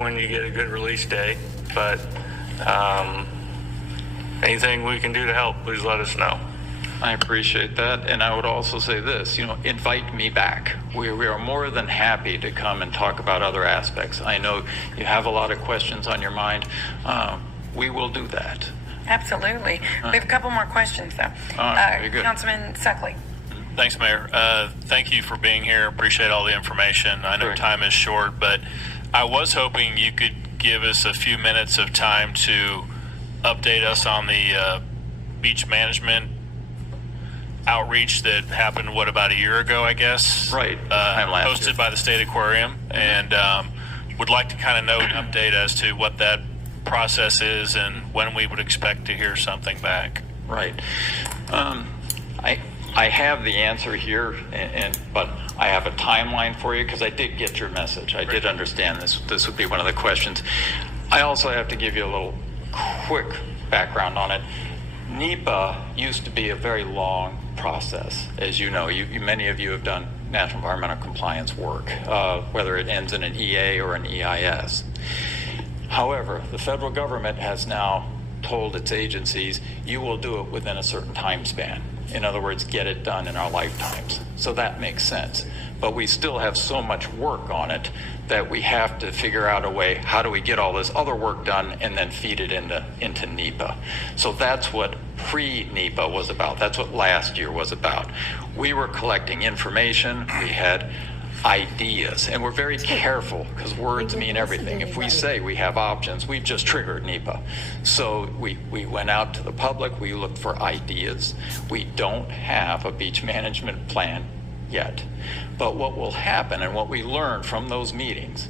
when you get a good release day. But anything we can do to help, please let us know. I appreciate that. And I would also say this, invite me back. We are more than happy to come and talk about other aspects. I know you have a lot of questions on your mind. We will do that. Absolutely. We have a couple more questions, though. Very good. Councilman Suckley. Thanks, Mayor. Thank you for being here. Appreciate all the information. I know Great. time is short, but I was hoping you could give us a few minutes of time to update us on the beach management outreach that happened, about a year ago, I guess? Right. Last Hosted year. by the State Aquarium. And would like to kind of know an update as to what that process is and when we would expect to hear something back. Right. I have the answer here, but I have a timeline for you because I did get your message. I did understand this would be one of the questions. I also have to give you a little quick background on it. NEPA used to be a very long process. As you know, many of you have done National Environmental Compliance work, whether it ends in an EA or an EIS. However, the federal government has now told its agencies, you will do it within a certain time span. In other words, get it done in our lifetimes. So that makes sense. But we still have so much work on it that we have to figure out a way, how do we get all this other work done and then feed it into NEPA? So that's what pre-NEPA was about. That's what last year was about. We were collecting information. We had ideas, and we're very careful because words mean everything. If we say we have options, we've just triggered NEPA. So we went out to the public, we looked for ideas. We don't have a beach management plan yet. But what will happen and what we learned from those meetings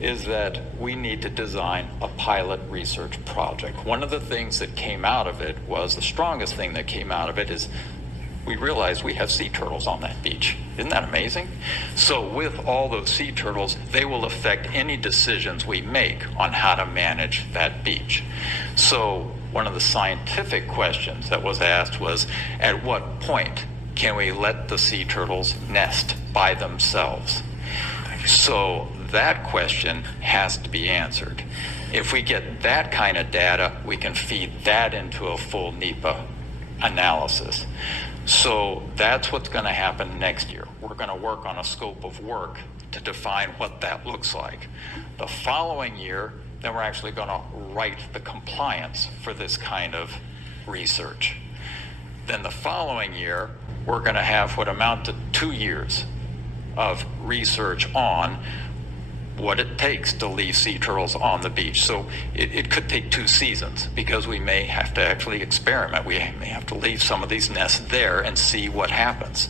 is that we need to design a pilot research project. One of the things that came out of it was, the strongest thing that came out of it is we realized we have sea turtles on that beach. Isn't that amazing? So with all those sea turtles, they will affect any decisions we make on how to manage that beach. So one of the scientific questions that was asked was, at what point can we let the sea turtles nest by themselves? So that question has to be answered. If we get that kind of data, we can feed that into a full NEPA analysis. So that's what's going to happen next year. We're going to work on a scope of work to define what that looks like. The following year, then we're actually going to write the compliance for this kind of research. Then the following year, we're going to have what amount to 2 years of research on what it takes to leave sea turtles on the beach. So it could take 2 seasons because we may have to actually experiment. We may have to leave some of these nests there and see what happens.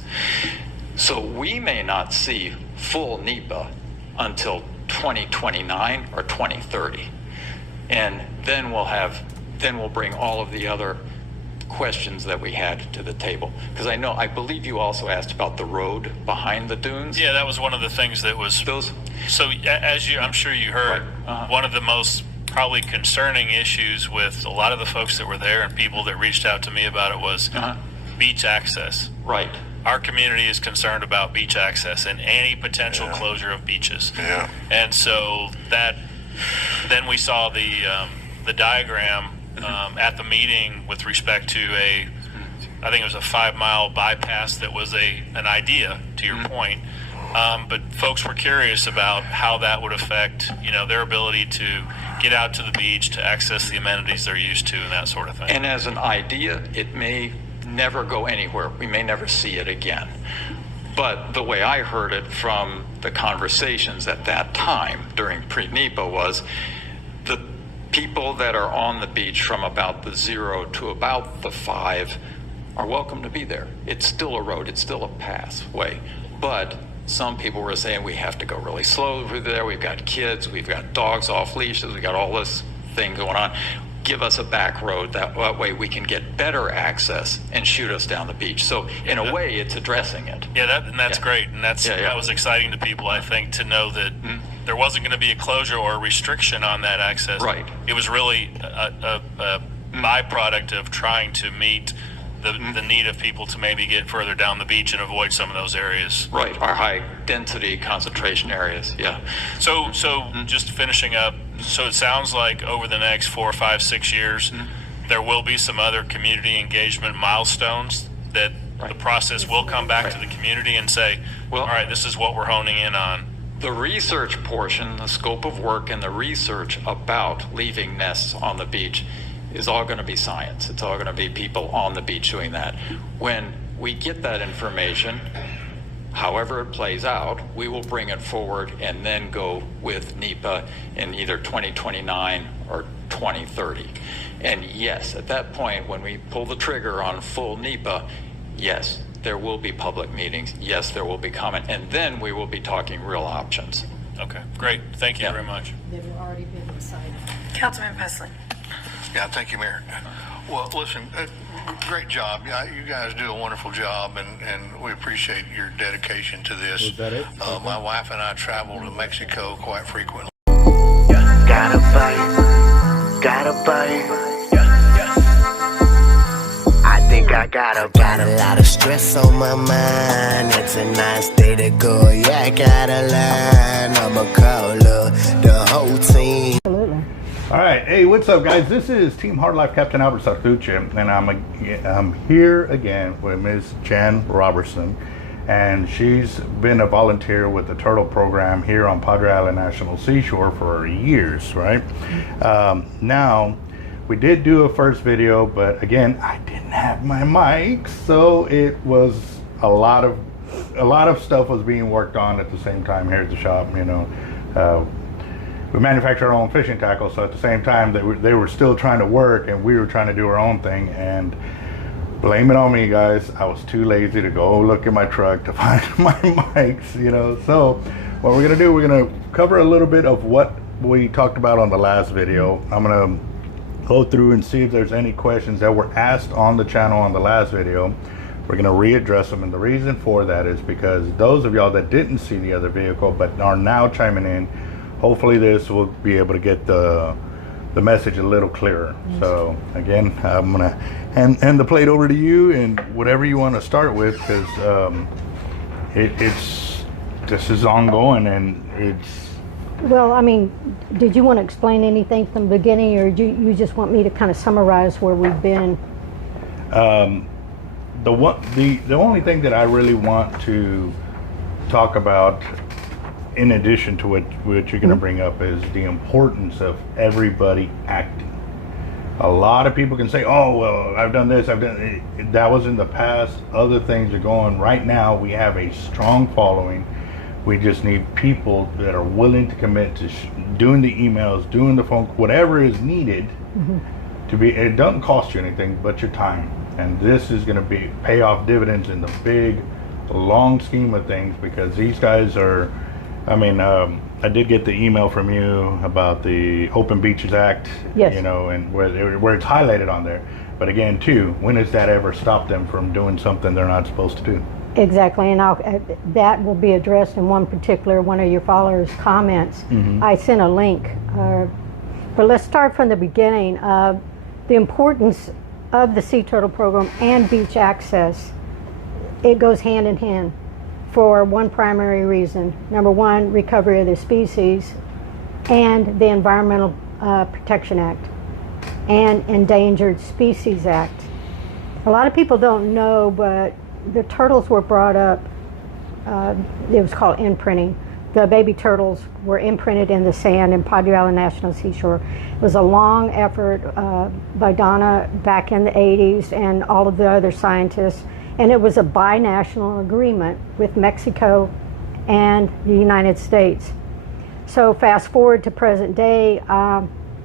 So we may not see full NEPA until 2029 or 2030. And then we'll bring all of the other questions that we had to the table. Because I believe you also asked about the road behind the dunes. Yeah, that was one of the things that was... So as I'm sure you heard, Right. one of the most probably concerning issues with a lot of the folks that were there and people that reached out to me about it was beach access. Right. Our community is concerned about beach access and any potential closure of beaches. Yeah. And so then we saw the diagram at the meeting with respect to I think it was a 5-mile bypass that was an idea, to your point. But folks were curious about how that would affect, their ability to get out to the beach, to access the amenities they're used to, and that sort of thing. And as an idea, it may never go anywhere. We may never see it again. But the way I heard it from the conversations at that time during pre-NEPA was the people that are on the beach from about the 0 to about the 5 are welcome to be there. It's still a road. It's still a pathway. But some people were saying we have to go really slow through there. We've got kids. We've got dogs off leashes. We've got all this thing going on. Give us a back road. That way we can get better access and shoot us down the beach. So in a way, it's addressing it. Yeah, that's great. And that was exciting to people, I think, to know that there wasn't going to be a closure or a restriction on that access. Right. It was really a byproduct of trying to meet the need of people to maybe get further down the beach and avoid some of those areas. Right, our high density concentration areas, yeah. So just finishing up, so it sounds like over the next 4, 5, 6 years, there will be some other community engagement milestones that the process will come back to the community and say, Well, all right, this is what we're honing in on. the research portion, the scope of work and the research about leaving nests on the beach is all going to be science. It's all going to be people on the beach doing that. When we get that information, however it plays out, we will bring it forward and then go with NEPA in either 2029 or 2030. And yes, at that point, when we pull the trigger on full NEPA, yes, there will be public meetings. Yes, there will be comment. And then we will be talking real options. Okay, great. Thank you Yeah. very much. They've already been decided. Councilman Presley. Yeah, thank you, Mayor. Well, listen, great job. Yeah, you guys do a wonderful job, and we appreciate your dedication to this. Was that it? My wife and I travel to Mexico quite frequently. Gotta bite, gotta bite. I think I got a lot of stress on my mind. It's a nice day to go. Yeah, I gotta line. I'ma call the whole team. Absolutely. All right, hey, what's up, guys? This is Team Hard Life Captain Albert Sartucci, and I'm here again with Ms. Jan Robertson, and she's been a volunteer with the Turtle Program here on Padre Island National Seashore for years, right? Now, we did do a first video, but again, I didn't have my mic, so it was a lot of stuff was being worked on at the same time here at the shop. You know, we manufacture our own fishing tackle, so at the same time they were still trying to work, and we were trying to do our own thing. And blame it on me, guys. I was too lazy to go look in my truck to find my mics. You know, so what we're gonna do, we're gonna cover a little bit of what we talked about on the last video. I'm gonna go through and see if there's any questions that were asked on the channel on the last video. We're going to readdress them, and the reason for that is because those of y'all that didn't see the other vehicle but are now chiming in, hopefully this will be able to get the message a little clearer. So again, I'm going to hand the plate over to you, and whatever you want to start with, because this is ongoing, and it's. Well, I mean, did you want to explain anything from the beginning, or do you just want me to kind of summarize where we've been? The only thing that I really want to talk about, in addition to what you're going to bring up, is the importance of everybody acting. A lot of people can say, "Oh, well, I've done this, I've done it." That was in the past. Other things are going. Right now, we have a strong following. We just need people that are willing to commit to doing the emails, doing the phone, whatever is needed to be. It doesn't cost you anything but your time, and this is going to pay off dividends in the big, long scheme of things, because these guys are. I mean, I did get the email from you about the Open Beaches Act. Yes. You know, and where it's highlighted on there. But again, too, when has that ever stopped them from doing something they're not supposed to do? Exactly, and that will be addressed in one of your followers' comments. I sent a link, but let's start from the beginning. The importance of the Sea Turtle Program and beach access, it goes hand in hand for one primary reason. Number one, recovery of the species, and the Environmental Protection Act and Endangered Species Act. A lot of people don't know, but the turtles were brought up, it was called imprinting. The baby turtles were imprinted in the sand in Padre Island National Seashore. It was a long effort by Donna back in the 80s and all of the other scientists, and it was a binational agreement with Mexico and the United States. So fast forward to present day,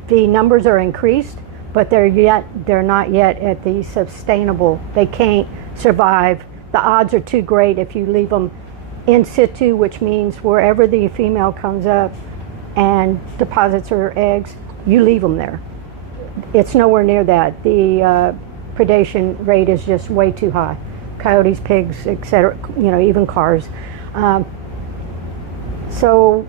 the numbers are increased, but they're not yet at the sustainable. They can't survive. The odds are too great if you leave them in situ, which means wherever the female comes up and deposits her eggs, you leave them there. It's nowhere near that. The predation rate is just way too high. Coyotes, pigs, etc., you know, even cars. So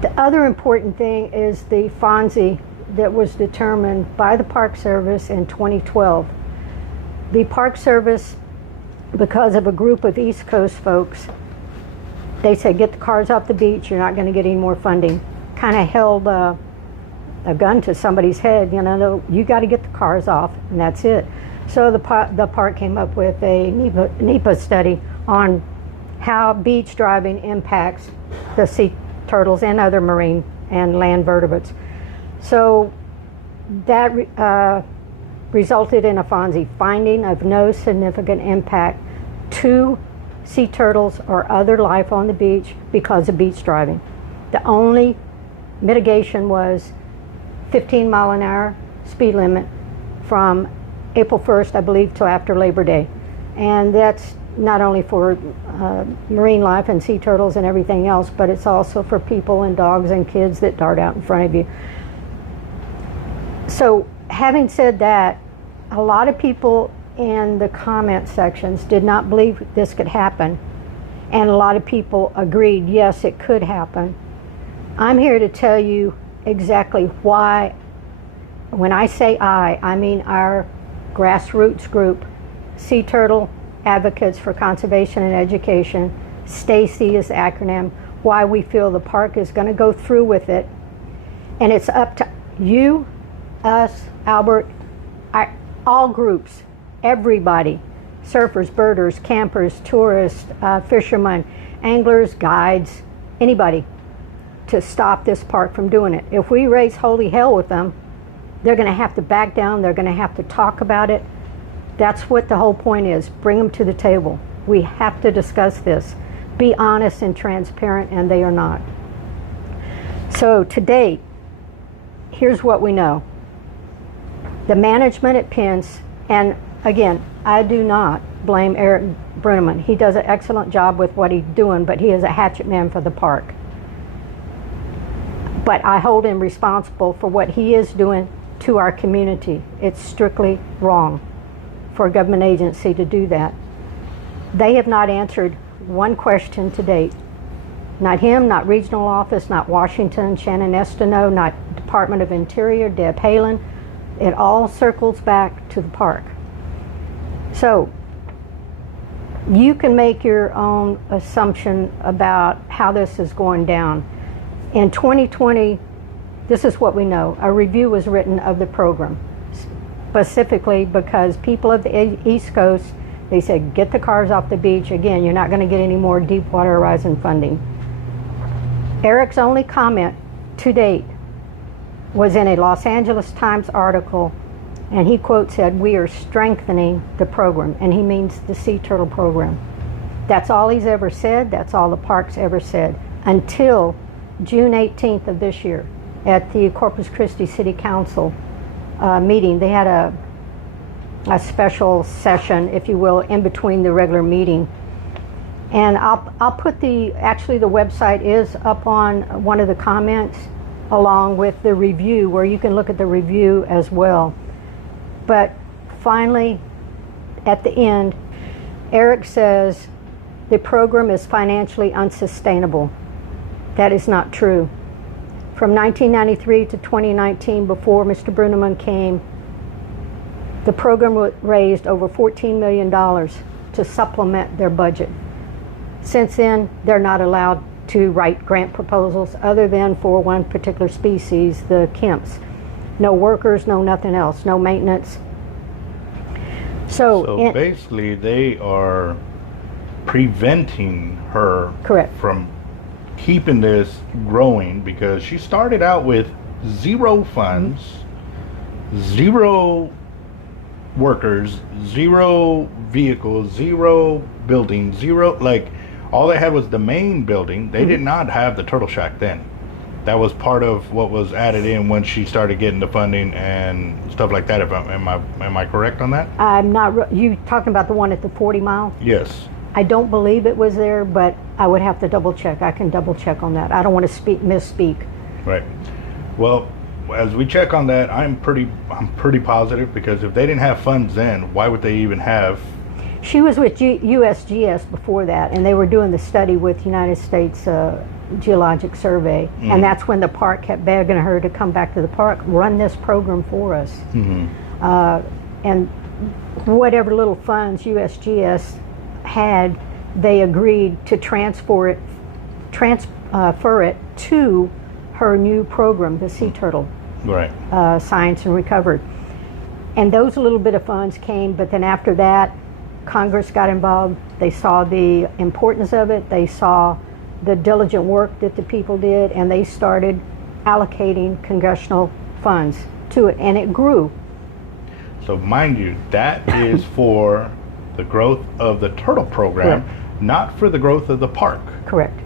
the other important thing is the FONSI that was determined by the Park Service in 2012. The Park Service, because of a group of East Coast folks, they said, get the cars off the beach, you're not going to get any more funding. Kind of held a gun to somebody's head, you know, you got to get the cars off, and that's it. So the park came up with a NEPA study on how beach driving impacts the sea turtles and other marine and land vertebrates. So that resulted in a FONSI, finding of no significant impact to sea turtles or other life on the beach because of beach driving. The only mitigation was 15-mile-an-hour speed limit from April 1st, I believe, till after Labor Day. And that's not only for marine life and sea turtles and everything else, but it's also for people and dogs and kids that dart out in front of you. So having said that, a lot of people in the comment sections did not believe this could happen, and a lot of people agreed, yes, it could happen. I'm here to tell you exactly why. When I say I mean our grassroots group, Sea Turtle Advocates for Conservation and Education, STACY is the acronym, why we feel the park is going to go through with it. And it's up to you, us, Albert, all groups, everybody, surfers, birders, campers, tourists, fishermen, anglers, guides, anybody, to stop this park from doing it. If we raise holy hell with them, they're going to have to back down. They're going to have to talk about it. That's what the whole point is. Bring them to the table. We have to discuss this. Be honest and transparent, and they are not. So to date, here's what we know. The management at Pence, and again, I do not blame Eric Bruneman. He does an excellent job with what he's doing, but he is a hatchet man for the park. But I hold him responsible for what he is doing to our community. It's strictly wrong for a government agency to do that. They have not answered one question to date. Not him, not regional office, not Washington, Shannon Estineau, not Department of Interior, Deb Haaland. It all circles back to the park. So you can make your own assumption about how this is going down. In 2020, this is what we know. A review was written of the program, specifically because people of the East Coast, they said, get the cars off the beach. Again, you're not going to get any more Deepwater Horizon funding. Eric's only comment to date was in a Los Angeles Times article, and he quote said, we are strengthening the program, and he means the sea turtle program. That's all he's ever said. That's all the park's ever said until June 18th of this year at the Corpus Christi City Council meeting. They had a special session, if you will, in between the regular meeting. And I'll put actually the website is up on one of the comments along with the review, where you can look at the review as well. But finally, at the end, Eric says the program is financially unsustainable. That is not true. From 1993 to 2019, before Mr. Bruneman came, the program raised over $14 million to supplement their budget. Since then, they're not allowed to write grant proposals other than for one particular species, the Kemps. No workers, no nothing else, no maintenance. So basically, they are preventing her correct from keeping this growing, because she started out with zero funds, zero workers, zero vehicles, zero building, zero, like, all they had was the main building. They did not have the turtle shack then. That was part of what was added in when she started getting the funding and stuff like that. Am I correct on that? I'm not. You talking about the one at the 40 mile? Yes. I don't believe it was there, but I would have to double check. I can double check on that. I don't want to misspeak. Right. Well, as we check on that, I'm pretty positive, because if they didn't have funds then, why would they even have? She was with USGS before that, and they were doing the study with United States Geologic Survey, and that's when the park kept begging her to come back to the park, run this program for us. And whatever little funds USGS had, they agreed to transfer it to her new program, the Sea Turtle Right. Science and Recovery. And those little bit of funds came, but then after that, Congress got involved. They saw the importance of it. They saw the diligent work that the people did, and they started allocating congressional funds to it, and it grew. So mind you, that is for the growth of the turtle program, Correct. not for the growth of the park. Correct.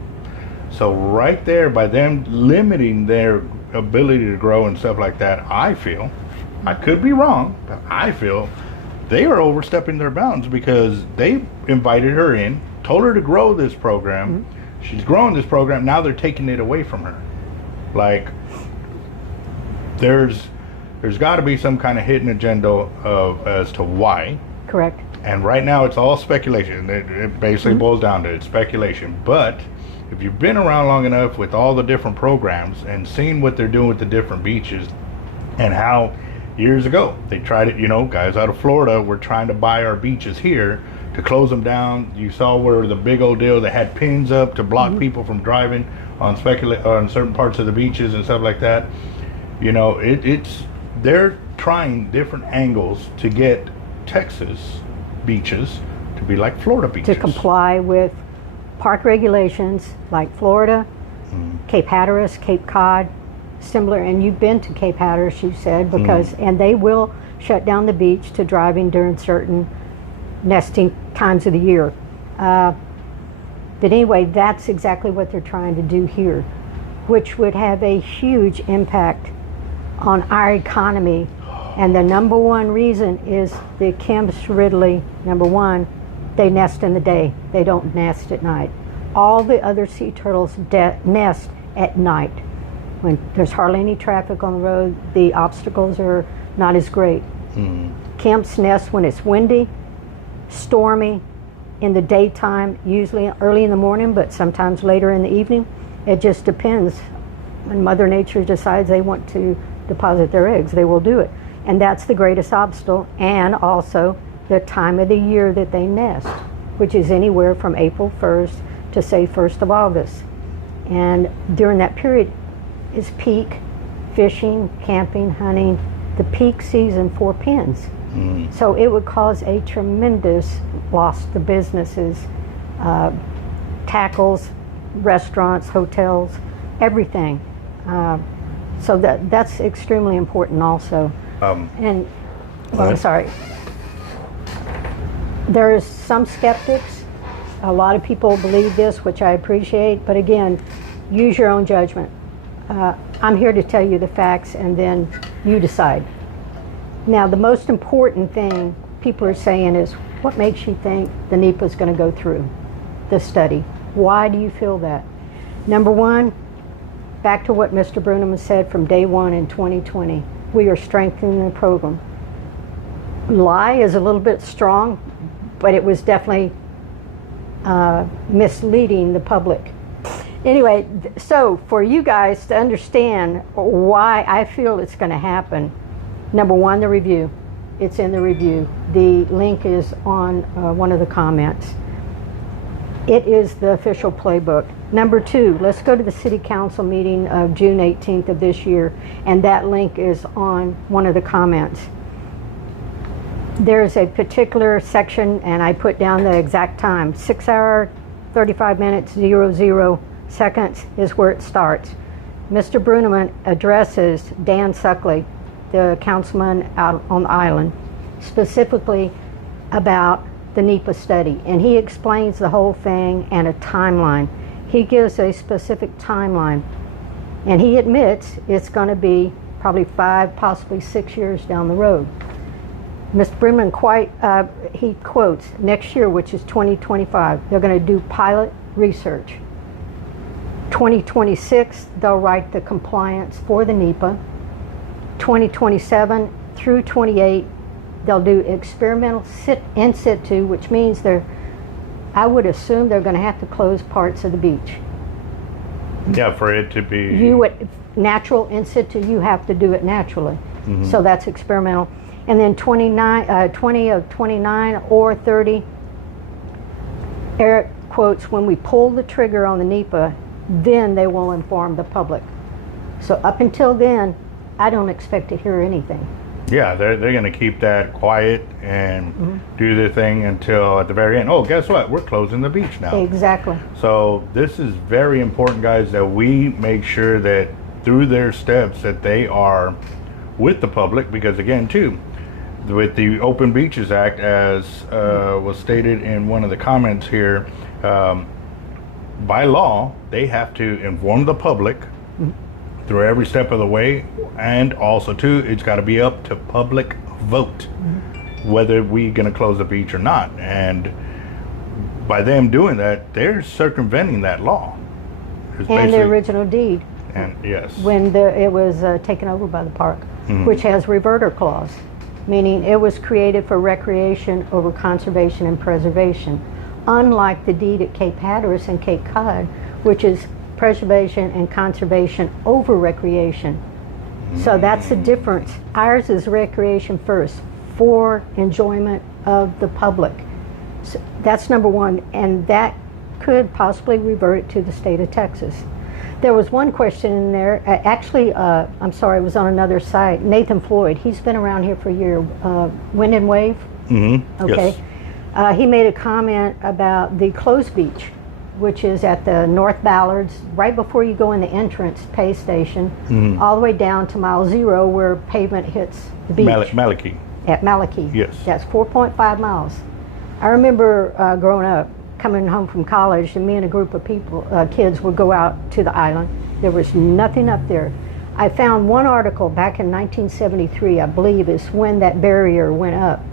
So right there, by them limiting their ability to grow and stuff like that, I feel, I could be wrong, but I feel they are overstepping their bounds, because they invited her in, told her to grow this program. Mm-hmm. She's growing this program. Now they're taking it away from her. Like, there's got to be some kind of hidden agenda of as to why. Correct. And right now it's all speculation. It basically boils down to it, speculation. But if you've been around long enough with all the different programs and seen what they're doing with the different beaches, and how years ago they tried it, guys out of Florida were trying to buy our beaches here to close them down. You saw where the big old deal, they had pins up to block people from driving on certain parts of the beaches and stuff like that. They're trying different angles to get Texas beaches to be like Florida beaches. To comply with park regulations like Florida, Cape Hatteras, Cape Cod, similar. And you've been to Cape Hatteras, you said, because and they will shut down the beach to driving during certain nesting times of the year. But anyway, that's exactly what they're trying to do here, which would have a huge impact on our economy. And the number one reason is the Kemp's Ridley, number one, they nest in the day. They don't nest at night. All the other sea turtles nest at night. When there's hardly any traffic on the road, the obstacles are not as great. Kemp's nest when it's windy, stormy, in the daytime, usually early in the morning, but sometimes later in the evening. It just depends. When Mother Nature decides they want to deposit their eggs, they will do it. And that's the greatest obstacle, and also the time of the year that they nest, which is anywhere from April 1st to say 1st of August. And during that period is peak fishing, camping, hunting, the peak season for pins. So it would cause a tremendous loss to businesses, tackles, restaurants, hotels, everything. So that's extremely important also. I'm sorry. There's some skeptics. A lot of people believe this, which I appreciate, but again, use your own judgment. I'm here to tell you the facts, and then you decide. Now, the most important thing people are saying is, what makes you think the NEPA is going to go through the study? Why do you feel that? Number one, back to what Mr. Bruneman said from day one in 2020, we are strengthening the program. Lie is a little bit strong, but it was definitely misleading the public. Anyway, so for you guys to understand why I feel it's going to happen, number one, the review. It's in the review. The link is on one of the comments. It is the official playbook. Number two, let's go to the City Council meeting of June 18th of this year, and that link is on one of the comments. There's a particular section, and I put down the exact time, 6 hour, 35 minutes, 00 seconds is where it starts. Mr. Bruneman addresses Dan Suckley, the councilman out on the island, specifically about the NEPA study, and he explains the whole thing and a timeline. He gives a specific timeline, and he admits it's going to be probably 5, possibly 6 years down the road. Mr. Bruneman he quotes, next year, which is 2025, they're going to do pilot research. 2026, they'll write the compliance for the NEPA. 2027 through 28, they'll do experimental in situ, which means I would assume they're going to have to close parts of the beach. Yeah, for it to be... Natural in situ, you have to do it naturally. So that's experimental. And then 20 of 29 or 30, Eric quotes, when we pull the trigger on the NEPA, then they will inform the public. So up until then, I don't expect to hear anything. Yeah, they're going to keep that quiet and do their thing until at the very end. Oh, guess what? We're closing the beach now. Exactly. So this is very important, guys, that we make sure that through their steps that they are with the public, because again, too, with the Open Beaches Act, as was stated in one of the comments here, by law, they have to inform the public through every step of the way, and also too, it's got to be up to public vote whether we're going to close the beach or not. And by them doing that, they're circumventing that law. It's And the original deed, and yes, when it was taken over by the park, which has reverter clause, meaning it was created for recreation over conservation and preservation, unlike the deed at Cape Hatteras and Cape Cod, which is preservation and conservation over recreation. So that's the difference. Ours is recreation first for enjoyment of the public. So that's number one, and that could possibly revert it to the state of Texas. There was one question in there, I'm sorry, it was on another site. Nathan Floyd, he's been around here for a year, Wind and Wave. Okay. Yes. He made a comment about the closed beach, which is at the North Ballards, right before you go in the entrance pay station, all the way down to mile 0 where pavement hits the beach. Malachi. At Malachi. Yes. That's 4.5 miles. I remember growing up, coming home from college, and me and a group of people, kids would go out to the island. There was nothing up there. I found one article back in 1973, I believe, is when that barrier went up.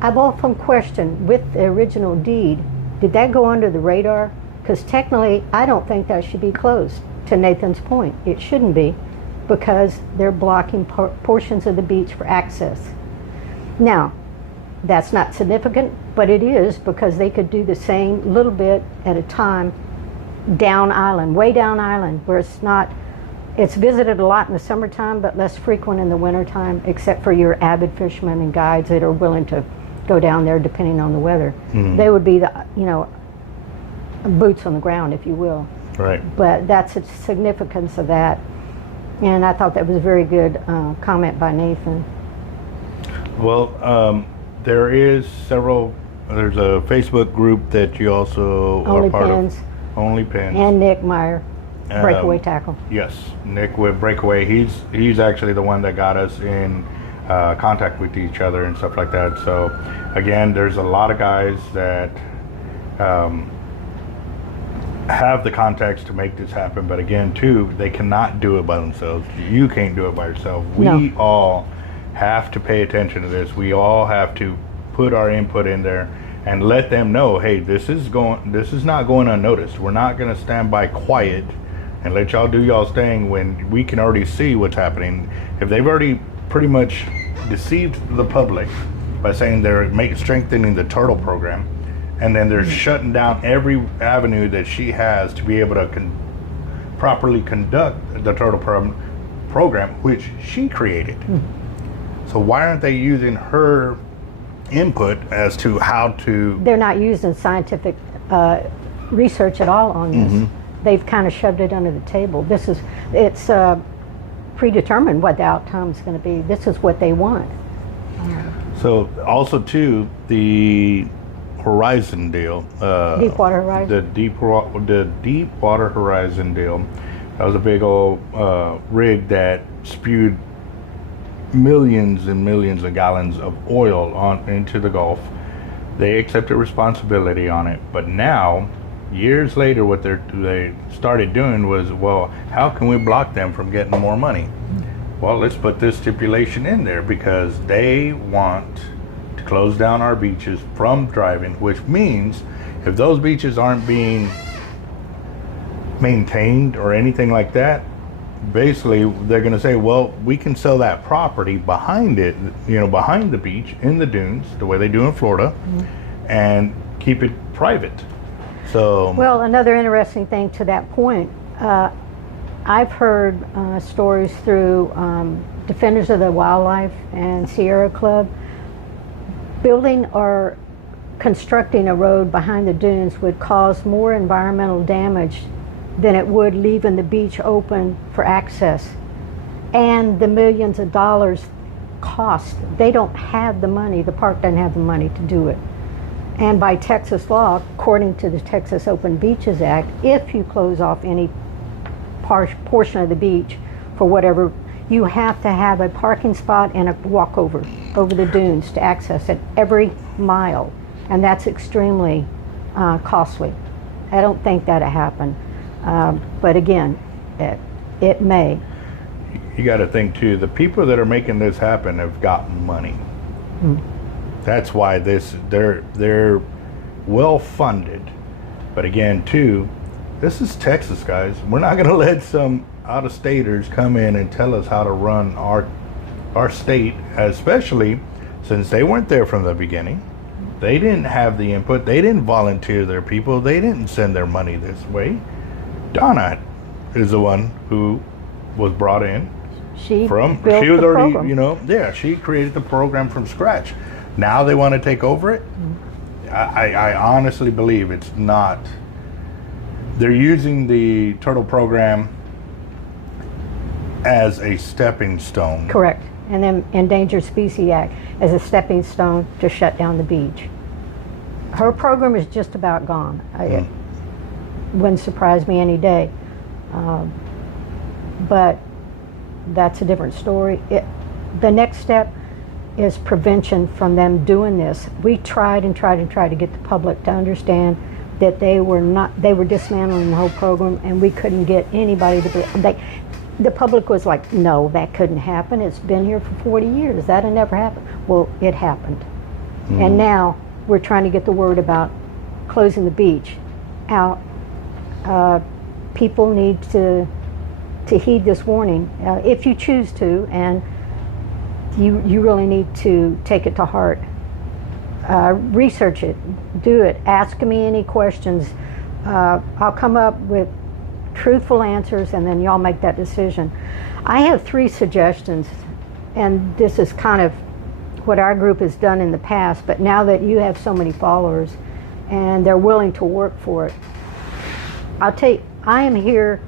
I've often questioned, with the original deed, did that go under the radar? Because technically, I don't think that should be closed. To Nathan's point, it shouldn't be, because they're blocking portions of the beach for access. Now, that's not significant, but it is, because they could do the same little bit at a time down island, way down island, where it's visited a lot in the summertime, but less frequent in the wintertime, except for your avid fishermen and guides that are willing to go down there depending on the weather. They would be the, boots on the ground, if you will. Right. But that's the significance of that. And I thought that was a very good comment by Nathan. Well, there's a Facebook group that you also Only are part Pins. of. Only Pins. And Nick Meyer, Breakaway Tackle. Yes, Nick with Breakaway. He's actually the one that got us in contact with each other and stuff like that. So again, there's a lot of guys that have the contacts to make this happen, but again, too, they cannot do it by themselves. You can't do it by yourself. We all have to pay attention to this. We all have to put our input in there and let them know, hey, this is not going unnoticed. We're not going to stand by quiet and let y'all do y'all's thing when we can already see what's happening. If they've already pretty much deceived the public by saying they're strengthening the turtle program, and then they're shutting down every avenue that she has to be able to properly conduct the turtle program, which she created. So why aren't they using her input as to how to... They're not using scientific research at all on this. They've kind of shoved it under the table. It's predetermined what the outcome is going to be. This is what they want. So also too, the Horizon deal, Deepwater Horizon. the Deepwater Horizon deal, that was a big old rig that spewed millions and millions of gallons of oil into the Gulf. They accepted responsibility on it, but now, years later, what they started doing was, well, how can we block them from getting more money? Well, let's put this stipulation in there because they want to close down our beaches from driving, which means if those beaches aren't being maintained or anything like that, basically they're going to say, well, we can sell that property behind it, behind the beach in the dunes, the way they do in Florida, and keep it private. So well, another interesting thing to that point, I've heard stories through Defenders of the Wildlife and Sierra Club. Building or constructing a road behind the dunes would cause more environmental damage than it would leaving the beach open for access. And the millions of dollars cost, they don't have the money, the park doesn't have the money to do it. And by Texas law, according to the Texas Open Beaches Act, if you close off any portion of the beach for whatever, you have to have a parking spot and a walkover over the dunes to access it every mile. And that's extremely costly. I don't think that'll happen. But again, it may. You got to think too, the people that are making this happen have gotten money. That's why they're well funded. But again too, this is Texas, guys. We're not going to let some out-of-staters come in and tell us how to run our state, especially since they weren't there from the beginning. They didn't have the input. They didn't volunteer their people. They didn't send their money this way. Donna is the one who was brought in. She was the already, program. she created the program from scratch. Now they want to take over it. I honestly believe it's not. They're using the turtle program as a stepping stone. Correct. And then Endangered Species Act as a stepping stone to shut down the beach. Her program is just about gone. It wouldn't surprise me any day. But that's a different story. The next step is prevention from them doing this. We tried and tried and tried to get the public to understand that they were dismantling the whole program, and we couldn't get anybody to the public was like, no, that couldn't happen. It's been here for 40 years. That'll never happen. Well, it happened. And now we're trying to get the word about closing the beach out. People need to heed this warning if you choose to, and you really need to take it to heart. Research it, do it, ask me any questions. I'll come up with truthful answers, and then y'all make that decision. I have 3 suggestions, and this is kind of what our group has done in the past, but now that you have so many followers and they're willing to work for it, I am here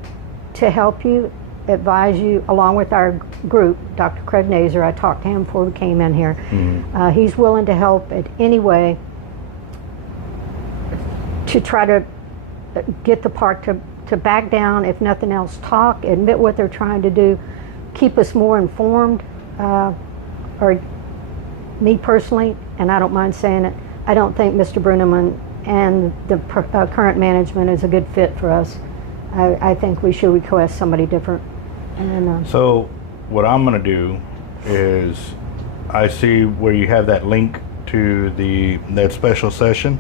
to help you, advise you, along with our group, Dr. Craig Nazer. I talked to him before we came in here. He's willing to help in any way to try to get the park to back down, if nothing else, talk, admit what they're trying to do, keep us more informed. Or me personally, and I don't mind saying it, I don't think Mr. Bruneman and the current management is a good fit for us. I think we should request somebody different. And so what I'm going to do is, I see where you have that link to that special session,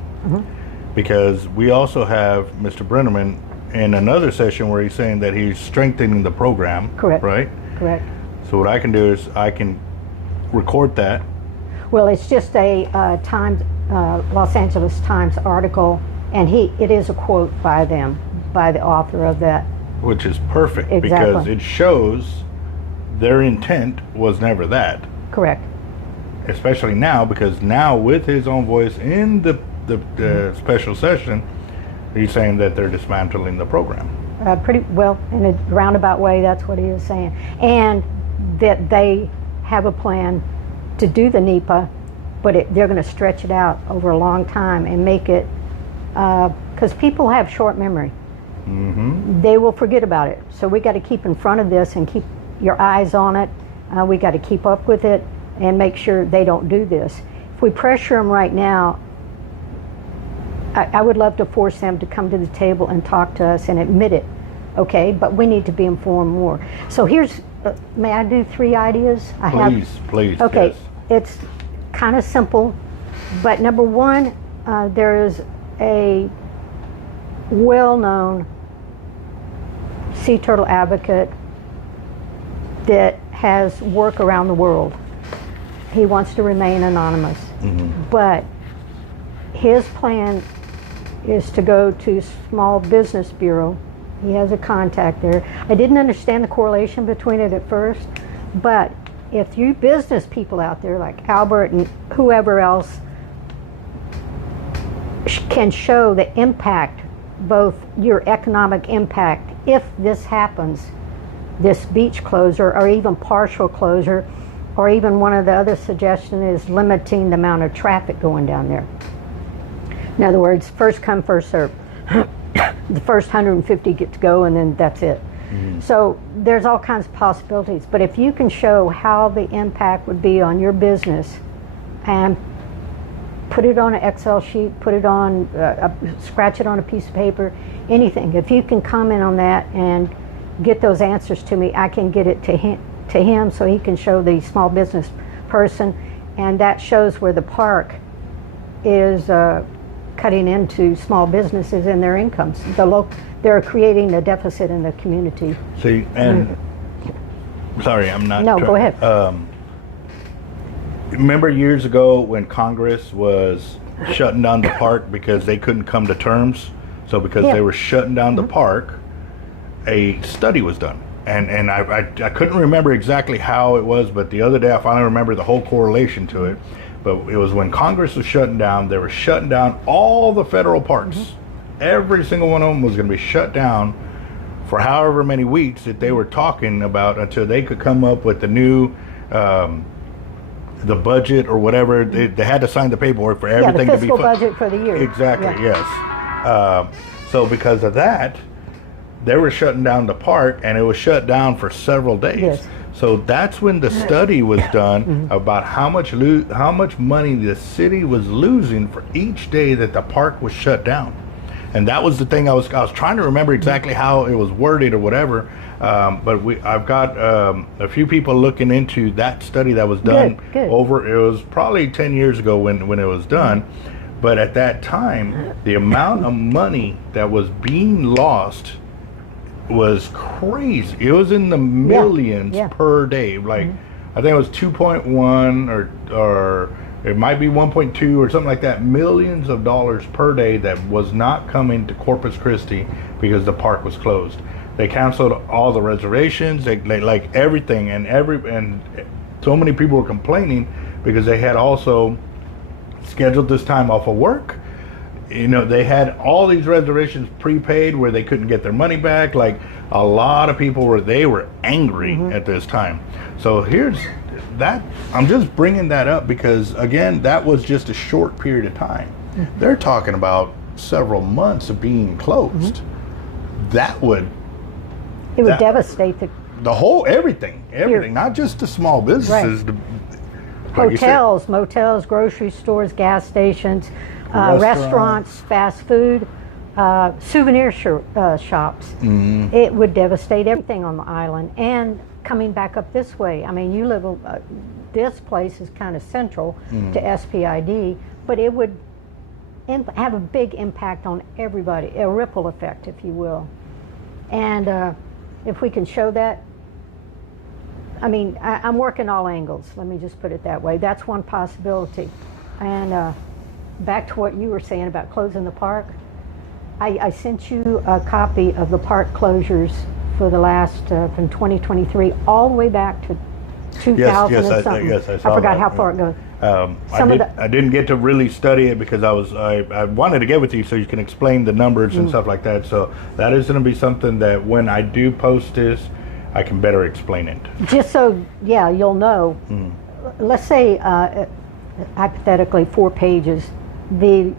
because we also have Mr. Brenneman in another session where he's saying that he's strengthening the program. Correct. Right? Correct. So what I can do is I can record that. Well, it's just a Los Angeles Times article, and it is a quote by them, by the author of that. Which is perfect, Exactly. because it shows their intent was never that. Correct. Especially now, because now with his own voice in the special session, he's saying that they're dismantling the program. Pretty well, in a roundabout way, that's what he is saying. And that they have a plan to do the NEPA, but they're going to stretch it out over a long time and make it, because people have short memory. They will forget about it. So we got to keep in front of this and keep your eyes on it. We got to keep up with it and make sure they don't do this. If we pressure them right now, I would love to force them to come to the table and talk to us and admit it, okay? But we need to be informed more. So here's, may I do 3 ideas? Please. Okay, Yes. It's kind of simple, but number 1, there is a well-known sea turtle advocate that has work around the world. He wants to remain anonymous, but his plan is to go to Small Business Bureau He has a contact there. I didn't understand the correlation between it at first, but if you business people out there like Albert and whoever else can show the impact, both your economic impact, if this happens, this beach closure or even partial closure, or even one of the other suggestions is limiting the amount of traffic going down there. In other words, first come, first serve. The first 150 get to go, and then that's it. So there's all kinds of possibilities. But if you can show how the impact would be on your business, and put it on an Excel sheet, put it on, scratch it on a piece of paper, anything. If you can comment on that and get those answers to me, I can get it to him so he can show the small business person, and that shows where the park is cutting into small businesses and their incomes. They're creating a deficit in the community. See, and sorry, I'm not. No, go ahead. Remember years ago when Congress was shutting down the park because they couldn't come to terms? So because they were shutting down the park, a study was done. And I couldn't remember exactly how it was, but the other day I finally remember the whole correlation to it. But it was when Congress was shutting down, they were shutting down all the federal parks. Every single one of them was going to be shut down for however many weeks that they were talking about until they could come up with the new the budget or whatever. They had to sign the paperwork for everything the to be fiscal budget for the year. Exactly, yes. So because of that, they were shutting down the park, and it was shut down for several days. Yes. So that's when the study was done about how much money the city was losing for each day that the park was shut down. And that was the thing I was trying to remember exactly how it was worded or whatever. But I've got a few people looking into that study that was done Good. over. It was probably 10 years ago when it was done. But at that time, the amount of money that was being lost was crazy. It was in the millions per day. Like I think it was 2.1 or it might be 1.2 or something like that. Millions of dollars per day that was not coming to Corpus Christi because the park was closed. They canceled all the reservations. They like everything, and so many people were complaining because they had also scheduled this time off of work. You know, they had all these reservations prepaid where they couldn't get their money back. Like a lot of people were angry at this time. So here's that. I'm just bringing that up because again, that was just a short period of time. They're talking about several months of being closed. That would devastate the whole everything, not just the small businesses. Right. Hotels, motels, grocery stores, gas stations, restaurants, fast food, souvenir shops. It would devastate everything on the island. And coming back up this way, I mean, you live, this place is kind of central to S.P.I.D, but it would have a big impact on everybody, a ripple effect, if you will. And if we can show that, I mean, I'm working all angles. Let me just put it that way. That's one possibility. And back to what you were saying about closing the park, I sent you a copy of the park closures for the last, from 2023 all the way back to 2000 and something. Yes, I saw I forgot that. how far it goes. I didn't get to really study it because I wanted to get with you so you can explain the numbers and stuff like that. So that is going to be something that when I do post this, I can better explain it. Just so, you'll know, let's say, hypothetically, 4 pages. The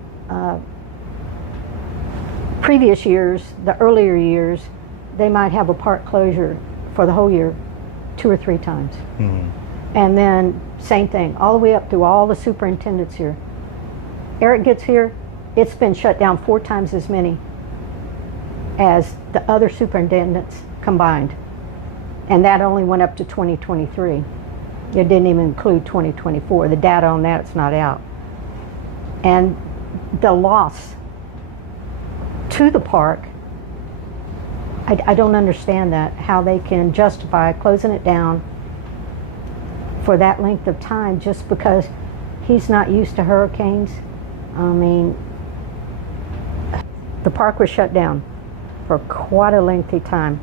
previous years, the earlier years, they might have a park closure for the whole year 2 or 3 times. And then same thing, all the way up through all the superintendents here. Eric gets here, it's been shut down 4 times as many as the other superintendents combined. And that only went up to 2023. It didn't even include 2024. The data on that, it's not out. And the loss to the park, I don't understand that, how they can justify closing it down for that length of time just because he's not used to hurricanes. I mean, the park was shut down. for quite a lengthy time.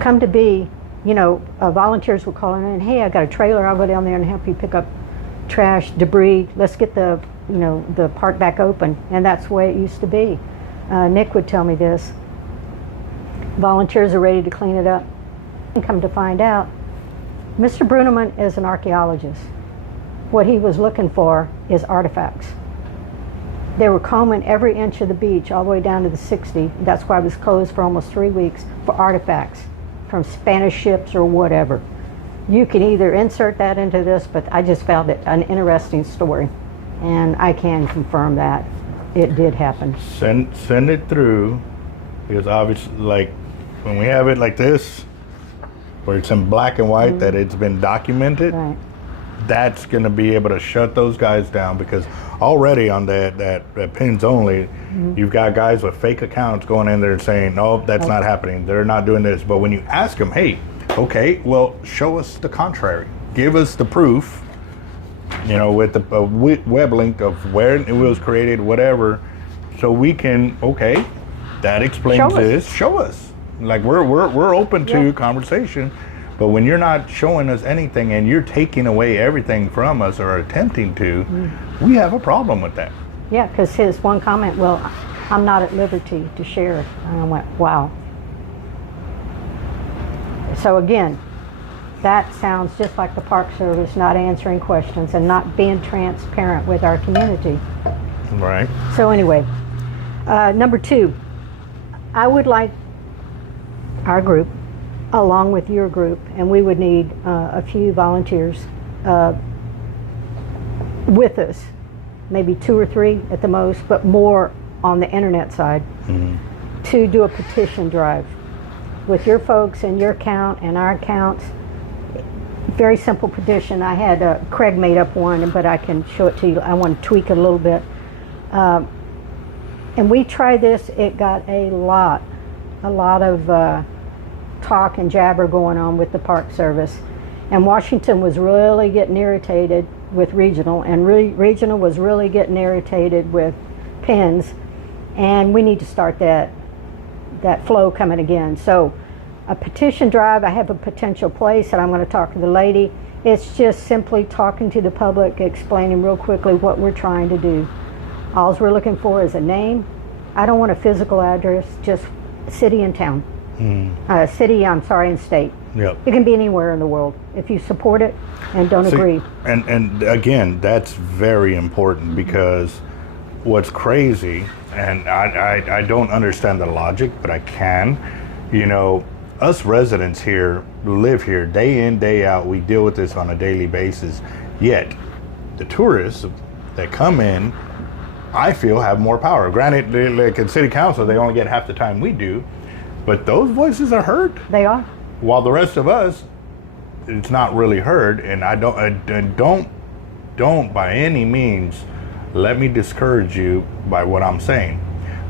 Come to be, volunteers were calling in, hey, I got a trailer, I'll go down there and help you pick up trash, debris, let's get the park back open. And that's the way it used to be. Nick would tell me this. Volunteers are ready to clean it up. And come to find out, Mr. Bruneman is an archaeologist. What he was looking for is artifacts. They were combing every inch of the beach all the way down to the 60. That's why it was closed for almost 3 weeks, for artifacts from Spanish ships or whatever. You can either insert that into this, but I just found it an interesting story. And I can confirm that it did happen. Send it through, because obviously, like, when we have it like this, where it's in black and white, that it's been documented, Right. that's going to be able to shut those guys down, because already on that pins only, you've got guys with fake accounts going in there and saying, no, that's not happening. They're not doing this. But when you ask them, hey, okay, well, show us the contrary. Give us the proof, with the web link of where it was created, whatever, so we can, okay, that explains this. Show us. Like, we're open to conversation. But when you're not showing us anything and you're taking away everything from us or attempting to, we have a problem with that. Yeah, because his one comment, well, I'm not at liberty to share it. And I went, wow. So again, that sounds just like the Park Service not answering questions and not being transparent with our community. Right. So anyway, number 2, I would like our group, along with your group, and we would need a few volunteers with us, maybe 2 or 3 at the most, but more on the internet side, to do a petition drive with your folks and your count and our counts. Very simple petition. I had Craig made up one, but I can show it to you. I want to tweak it a little bit. And we tried this. It got a lot of talk and jabber going on with the Park Service. And Washington was really getting irritated with Regional, and Regional was really getting irritated with Pins. And we need to start that flow coming again. So a petition drive, I have a potential place and I'm going to talk to the lady. It's just simply talking to the public, explaining real quickly what we're trying to do. All we're looking for is a name. I don't want a physical address, just city and town. City, and state. Yep. It can be anywhere in the world if you support it and don't agree. And again, that's very important, because what's crazy, and I don't understand the logic, but I can, us residents here live here day in, day out. We deal with this on a daily basis. Yet, the tourists that come in, I feel, have more power. Granted, like in city council, they only get half the time we do, but those voices are heard. They are. While the rest of us, it's not really heard. And I don't by any means let me discourage you by what I'm saying.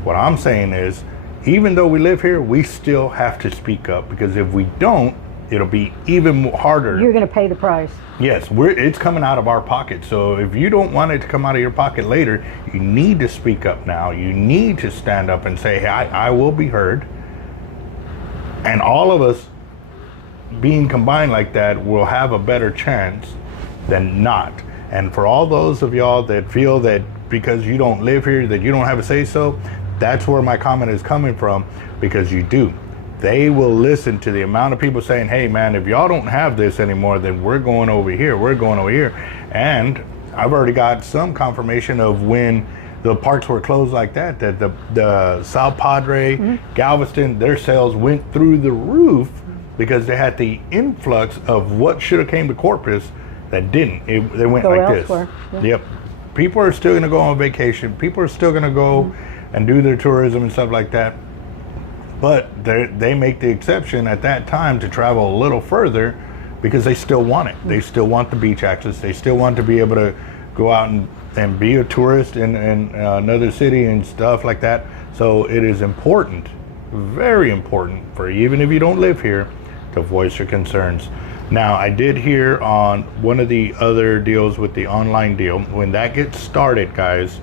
What I'm saying is, even though we live here, we still have to speak up, because if we don't, it'll be even harder. You're going to pay the price. Yes, it's coming out of our pocket. So if you don't want it to come out of your pocket later, you need to speak up now. You need to stand up and say, hey, I will be heard. And all of us being combined like that will have a better chance than not. And for all those of y'all that feel that because you don't live here, that you don't have a say-so, that's where my comment is coming from, because you do. They will listen to the amount of people saying, hey man, if y'all don't have this anymore, then we're going over here, And I've already got some confirmation of when the parks were closed like that the South Padre, Galveston, their sales went through the roof, because they had the influx of what should have came to Corpus that didn't. They went Go like elsewhere. this. Yeah. Yep. People are still going to go on vacation. People are still going to go and do their tourism and stuff like that. But they make the exception at that time to travel a little further, because they still want it. They still want the beach access. They still want to be able to go out and be a tourist in another city and stuff like that. So it is important, very important, for even if you don't live here, to voice your concerns. Now, I did hear on one of the other deals with the online deal, when that gets started, guys,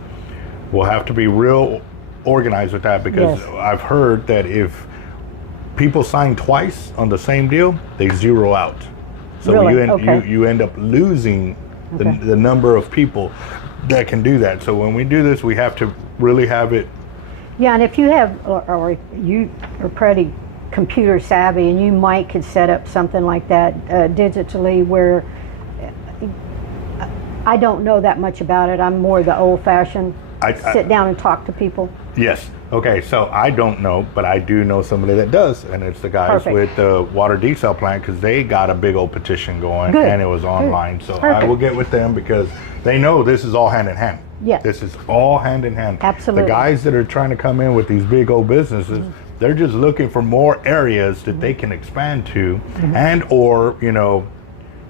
we'll have to be real organized with that because Yes. I've heard that if people sign twice on the same deal, they zero out. So Really? you you end up losing the number of people that can do that. So when we do this, we have to really have it. Yeah, and if you have, or you are pretty computer savvy, and you might could set up something like that digitally where I don't know that much about it. I'm more the old-fashioned sit down and talk to people. Yes. Okay. So I don't know, but I do know somebody that does, and it's the guys Perfect. with the water desal plant because they got a big old petition going, Good. and it was online. So I Perfect. will get with them because they know this is all hand in hand. Yes. This is all hand in hand. Absolutely. The guys that are trying to come in with these big old businesses, they're just looking for more areas that they can expand to, and or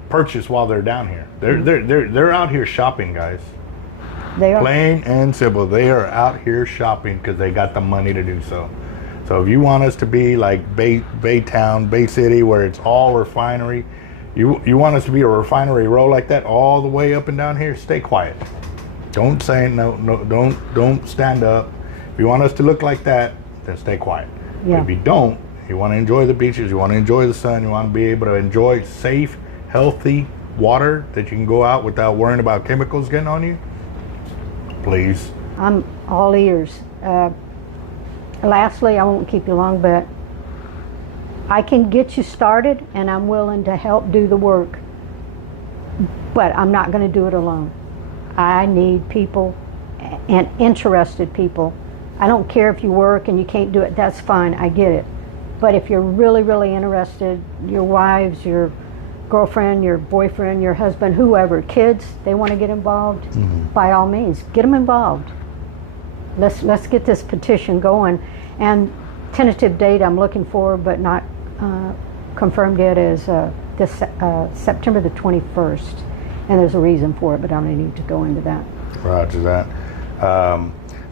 purchase while they're down here. They're out here shopping, guys. They are. Plain and simple. They are out here shopping because they got the money to do so. So if you want us to be like Baytown, Bay City, where it's all refinery, you want us to be a refinery row like that all the way up and down here, stay quiet. Don't say no, don't stand up. If you want us to look like that, then stay quiet. Yeah. If you don't, you want to enjoy the beaches, you want to enjoy the sun, you want to be able to enjoy safe, healthy water that you can go out without worrying about chemicals getting on you, please. I'm all ears. Lastly, I won't keep you long, but I can get you started, and I'm willing to help do the work, but I'm not going to do it alone. I need people and interested people. I don't care if you work and you can't do it, that's fine, I get it. But if you're really, really interested, your wives, your girlfriend, your boyfriend, your husband, whoever, kids, they want to get involved, by all means, get them involved. Let's get this petition going. And tentative date I'm looking for, but not confirmed yet, is this September the 21st. And there's a reason for it, but I don't need to go into that. Roger that.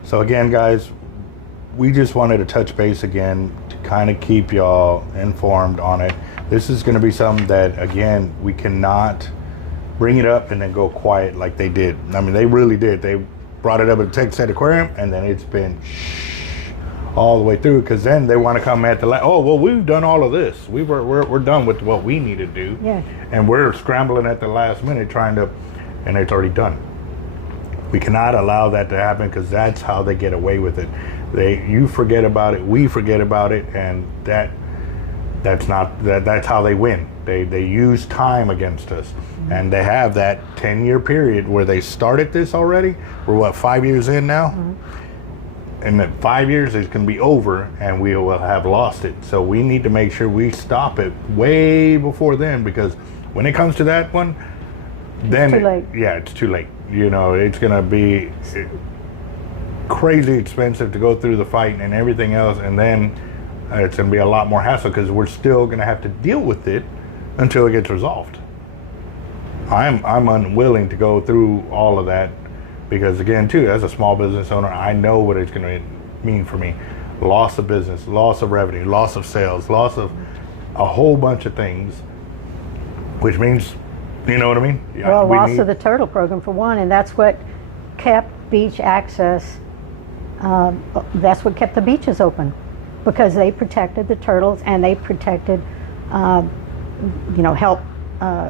So again, guys, we just wanted to touch base again to kind of keep y'all informed on it. This is going to be something that, again, we cannot bring it up and then go quiet like they did. I mean, they really did. They brought it up at the Texas State Aquarium, and then it's been all the way through, because then they want to come at the oh, well, we've done all of this. We're done with what we need to do. Yeah. And we're scrambling at the last minute trying to, and it's already done. We cannot allow that to happen, because that's how they get away with it. You forget about it, we forget about it, and that's how they win. They use time against us. And they have that 10-year period where they started this already. We're what, 5 years in now? And that 5 years is going to be over, and we will have lost it. So we need to make sure we stop it way before then, because when it comes to that one, then too late. It's too late. It's going to be crazy expensive to go through the fight and everything else, and then it's going to be a lot more hassle, because we're still going to have to deal with it until it gets resolved. I'm unwilling to go through all of that, because again, too, as a small business owner, I know what it's going to mean for me. Loss of business, loss of revenue, loss of sales, loss of a whole bunch of things, which means, you know what I mean? Well, loss of the turtle program for one, and that's what kept beach access, that's what kept the beaches open, because they protected the turtles, and they protected, help.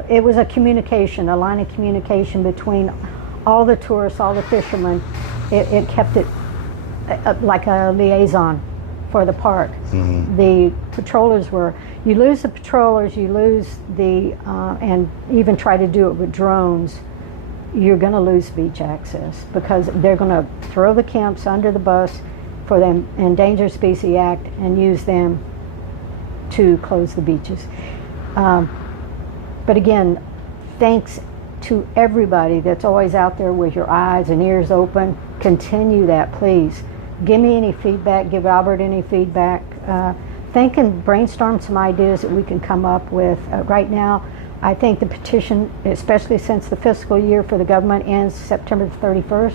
It was a line of communication between all the tourists, all the fishermen. It kept it like a liaison for the park. The patrollers you lose the patrollers, you lose the, and even try to do it with drones, you're going to lose beach access, because they're going to throw the camps under the bus for the Endangered Species Act and use them to close the beaches. But again, thanks to everybody that's always out there with your eyes and ears open. Continue that, please. Give me any feedback, give Albert any feedback. Think and brainstorm some ideas that we can come up with. Right now, I think the petition, especially since the fiscal year for the government ends September 31st,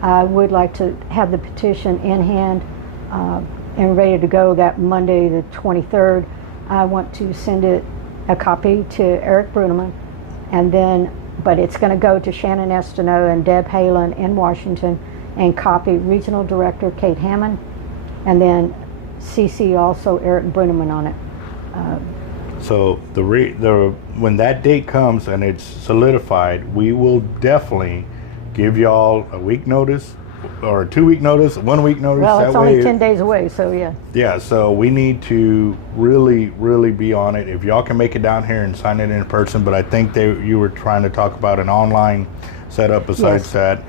I would like to have the petition in hand and ready to go that Monday the 23rd. I want to send a copy to Eric Bruneman, and then, but it's going to go to Shannon Estineau and Deb Halen in Washington, and copy Regional Director Kate Hammond, and then CC also Eric Bruneman on it. So when that date comes and it's solidified, we will definitely give y'all a week notice or a 2 week notice, 1 week notice. Well, that it's only 10 days away, so yeah. Yeah, so we need to really be on it. If y'all can make it down here and sign it in person, but I think you were trying to talk about an online setup besides that.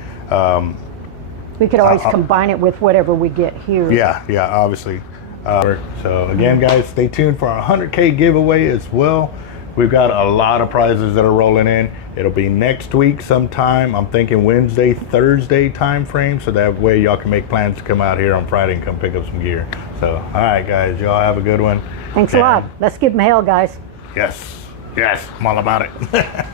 We could always combine it with whatever we get here. Yeah, obviously. So again, guys, stay tuned for our 100K giveaway as well. We've got a lot of prizes that are rolling in. It'll be next week sometime. I'm thinking Wednesday, Thursday time frame, so that way y'all can make plans to come out here on Friday and come pick up some gear. So, all right, guys, y'all have a good one. Thanks a lot. Let's give them hell, guys. Yes, I'm all about it.